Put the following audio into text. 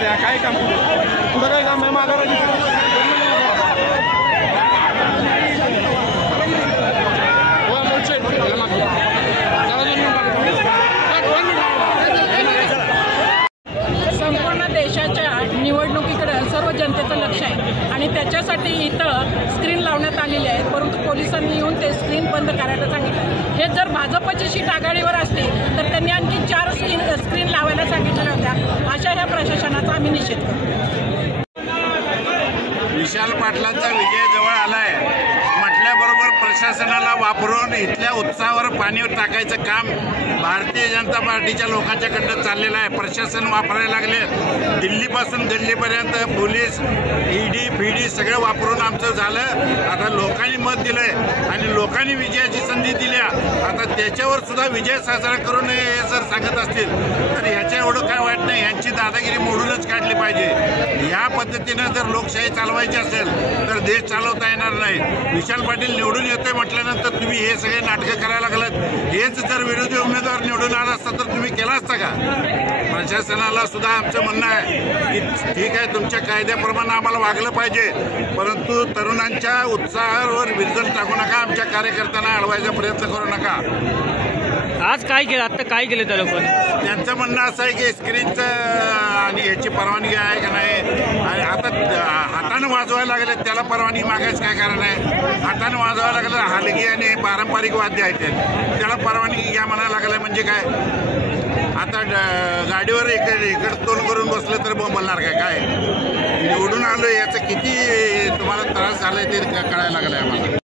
द्या, काय काम पुढं काय काम आहे माघाराजी संपूर्ण देशाच्या निवडणुकीकडे सर्व जनतेचं लक्ष आहे आणि त्याच्यासाठी इथं स्क्रीन लावण्यात आलेली आहे, परंतु पोलिसांनी येऊन ते स्क्रीन बंद करायला सांगितलं। हे जर भाजपची शीट आघाडीवर असते तर त्यांनी आणखी 4 स्क्रीन लावायला सांगितलेल्या होत्या। अशा ह्या प्रशासनाचा आम्ही निषेध करतो। विशाल पाटलांचा विजय जवळ आलाय म्हटल्याबरोबर प्रशासनाला वापरून इथल्या उत्साहावर पाणी टाकायचं काम भारतीय जनता पार्टीच्या लोकांच्याकडनं चाललेलं आहे। प्रशासन वापरायला लागले, दिल्लीपासून गल्लीपर्यंत पोलीस ईडी फीडी सगळं वापरून आमचं झालं। आता लोकांनी मत दिलंय आणि लोकांनी विजयाची संधी दिल्या, आता त्याच्यावर सुद्धा विजय साजरा करू नये हे जर सांगत असतील तर ह्याच्या एवढं काय वाईट नाही, यांची दादागिरी मोडूनच काढली पाहिजे। या पद्धतीनं जर लोकशाही चालवायची असेल तर देश चालवता येणार नाही। विशाल पाटील निवडून येतोय म्हटल्यानंतर तुम्ही हे सगळे नाटकं करायला लागलात। हेच जर विरोधी उमेदवार निवडून आला असता तर तुम्ही केला असता का? प्रशासनाला सुद्धा आमचं म्हणणं आहे की ठीक आहे, तुमच्या कायद्याप्रमाणे आम्हाला वागलं पाहिजे, परंतु तरुणांच्या उत्साहावर विरजण टाकू नका, आमच्या कार्यकर्त्यांना अडवायचा प्रयत्न करू नका। आज काय केलं, आता काय केलं त्या लोकांनी? त्यांचं म्हणणं असं आहे की स्क्रीनचं आणि ह्याची परवानगी आहे का नाही, आणि आता हातानं वाजवायला लागले त्याला परवानगी मागायचं काय कारण आहे? हातानं वाजवायला लागलं, हलगी आणि पारंपरिक वाद्य आहेत त्याला परवानगी घ्या म्हणायला लागलं म्हणजे काय? आता गाडीवर इकडे तोंड करून बसलं तर बोलणार काय? निवडून आलो याचं किती तुम्हाला त्रास झालाय ते कळायला लागलंय आम्हाला।